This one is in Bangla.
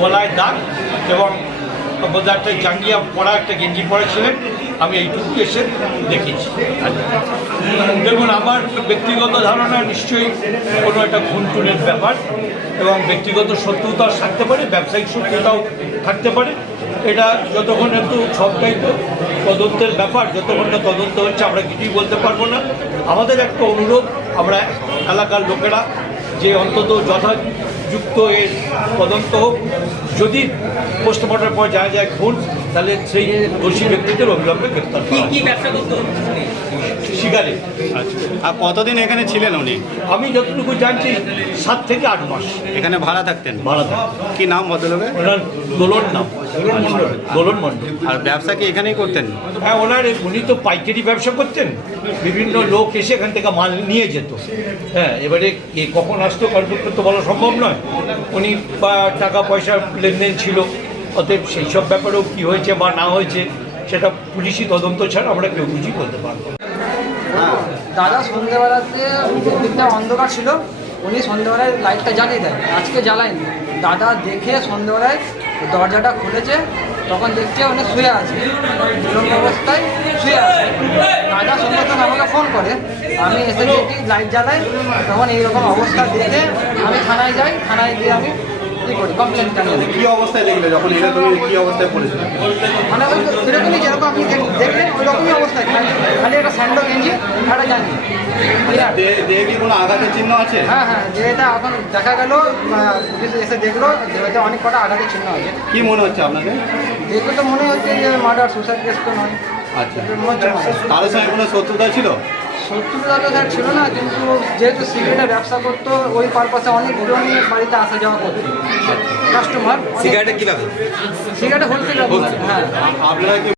গলায় দাগ এবং বোধহয় একটা জাঙ্গিয়া পরা একটা গেঞ্জি পরেছিলেন। আমি এইটুকু এসে দেখেছি। দেখুন, আমার ব্যক্তিগত ধারণা নিশ্চয়ই কোনো একটা খুনটুনের ব্যাপার এবং ব্যক্তিগত শত্রুতাও থাকতে পারে, ব্যবসায়িক শত্রুতাও থাকতে পারে। এটা যতক্ষণ একটু সবটাই তো তদন্তের ব্যাপার, যতক্ষণ না তদন্ত হচ্ছে আমরা কিছুই বলতে পারবো না। আমাদের একটা অনুরোধ, আমরা এলাকার লোকেরা যে অন্তত যথাযুক্ত এর তদন্ত হোক, যদি পোস্টমর্টমের পর যা যায় খুন, তাহলে সেই দোষী ব্যক্তিদের অবিলম্বে গ্রেপ্তার করা। কি ব্যবসা করতে শিকারে। আচ্ছা, আর কতদিন এখানে ছিলেন উনি? আমি যতটুকু জানছি 7 থেকে 8 মাস এখানে ভাড়া থাকতেন? ভাড়া থাকে। কি নাম ভদ্রলোকের? ওনার দোলন নাম, দোলন মণ্ডল। আর ব্যবসা কি এখানেই করতেন? হ্যাঁ, উনি তো পাইকারি ব্যবসা করতেন, বিভিন্ন লোক এসে এখান থেকে মাল নিয়ে যেত। হ্যাঁ, এবারে কখন আসতো কন্ট্রোল তো বলা সম্ভব নয়। উনি টাকা পয়সার লেনদেন ছিল, অতএব সেই সব ব্যাপারেও কী হয়েছে বা না হয়েছে সেটা পুলিশি তদন্ত ছাড়া আমরা কেউ বুঝিয়ে বলতে পারবো না। দাদা সন্ধ্যেবেলাতে দিকটা অন্ধকার ছিল, উনি সন্ধ্যেবেলায় লাইটটা জ্বালিয়ে দেয়, আজকে জ্বালায়নি। দাদা দেখে সন্ধ্যেবেলায় দরজাটা খুলেছে, তখন দেখছে উনি শুয়ে আছে, এরকম অবস্থায় শুয়ে আছে। দাদা সঙ্গে সঙ্গে আমাকে ফোন করে, আমি এসে দেখি লাইট জ্বালাই, তখন এইরকম অবস্থা দেখে আমি থানায় যাই, থানায় গিয়ে আমি কী করি, কমপ্লেন জানিয়ে দিই। কি অবস্থায় দেখলে যখন এরকম কি অবস্থায় পড়েছিল? মানে ওই এরকমই যেরকম আপনি দেখলেন ওই রকমই অবস্থায়, খালি একটা স্যান্ডো গেঞ্জি একটা জানি। দেহে কি কোনো আঘাতের চিহ্ন আছে? হ্যাঁ হ্যাঁ, যেটা এখন দেখা গেল, পুলিশ এসে দেখলো দেহতে অনেক কটা আঘাতের চিহ্ন আছে। কি মনে হচ্ছে আপনাদের? দেখলে তো মনে হচ্ছে যে মার্ডার, সুসাইড কেস তো নয়। আচ্ছা, মনে হচ্ছে না। কারোর সঙ্গে কোনো শত্রুতা ছিল? শত্রুতা তো স্যার ছিল না, কিন্তু যেহেতু সিগারেটের ব্যবসা করতো, ওই পারপাসে অনেকজন বাড়িতে আসা যাওয়া করতো কাস্টমার। সিগারেটের কি ব্যাপার? সিগারেট হোলসেল, হ্যাঁ। আপনারা কি